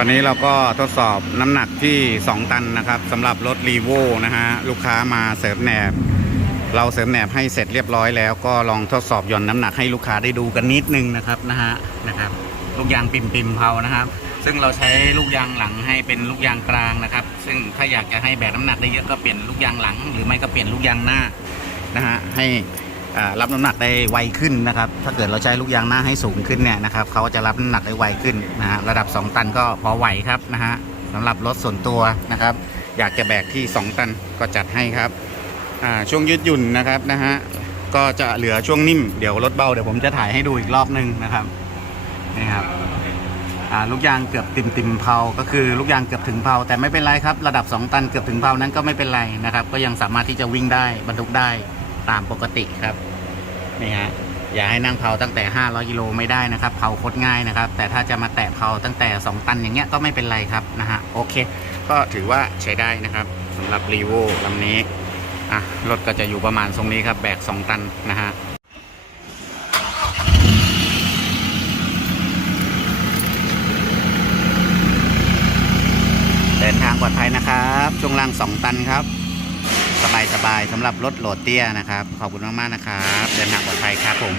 ตอนนี้เราก็ทดสอบน้ำหนักที่ 2 ตันนะครับสำหรับรถรีโวนะฮะลูกค้ามาเสริมแหนบ เราเสริมแหนบให้เสร็จเรียบร้อยแล้วก็ลองทดสอบย่อนน้ำหนักให้ลูกค้าได้ดูกันนิดนึงนะครับนะฮะนะครับลูกยางปิ่มปิมๆเผานะครับ ซึ่งเราใช้ลูกยางหลังให้เป็นลูกยางกลางนะครับ ซึ่งถ้าอยากจะให้แบกน้ำหนักได้เยอะก็เปลี่ยนลูกยางหลัง หรือไม่ก็เปลี่ยนลูกยางหน้านะฮะให้ รับน้ำหนักได้ไวขึ้นนะครับ ถ้าเกิดเราใช้ลูกยางหน้าให้สูงขึ้นเนี่ยนะครับเขาจะรับน้ำหนักได้ไวขึ้นนะฮะระดับ 2 ตันก็พอไหวครับนะฮะสำหรับรถส่วนตัวนะครับ อยากจะแบกที่ 2 ตันก็จัดให้ครับช่วงยืดหยุ่นนะครับนะฮะก็จะเหลือช่วงนิ่มเดี๋ยวรถเบาเดี๋ยวผมจะถ่ายให้ดูอีกรอบนึงนะครับนี่ครับลูกยางเกือบติ่มติมเผาก็คือลูกยางเกือบถึงเผาแต่ไม่เป็นไรครับ ระดับ 2 ตันเกือบถึงเผานั้นก็ไม่เป็นไรนะครับ ก็ยังสามารถที่จะวิ่งได้บรรทุกได้ ตามปกติครับนี่ฮะอย่าให้นั่งเผาตั้งแต่ 500กิโลไม่ได้นะครับเผาโคตรง่ายนะครับ แต่ถ้าจะมาแตะเผาตั้งแต่ 2 ตันอย่างเงี้ยก็ไม่เป็นไรครับนะฮะโอเค ก็ถือว่าใช้ได้นะครับสำหรับรีโวลำนี้อะรถก็จะอยู่ประมาณทรงนี้ครับแบก 2 ตันนะฮะเดินทางปลอดภัยนะครับ ช่วงล่าง 2 ตันครับ สบายๆสำหรับรถโหลดเตี้ยนะครับ ขอบคุณมากๆนะครับ เดินทางปลอดภัยครับผม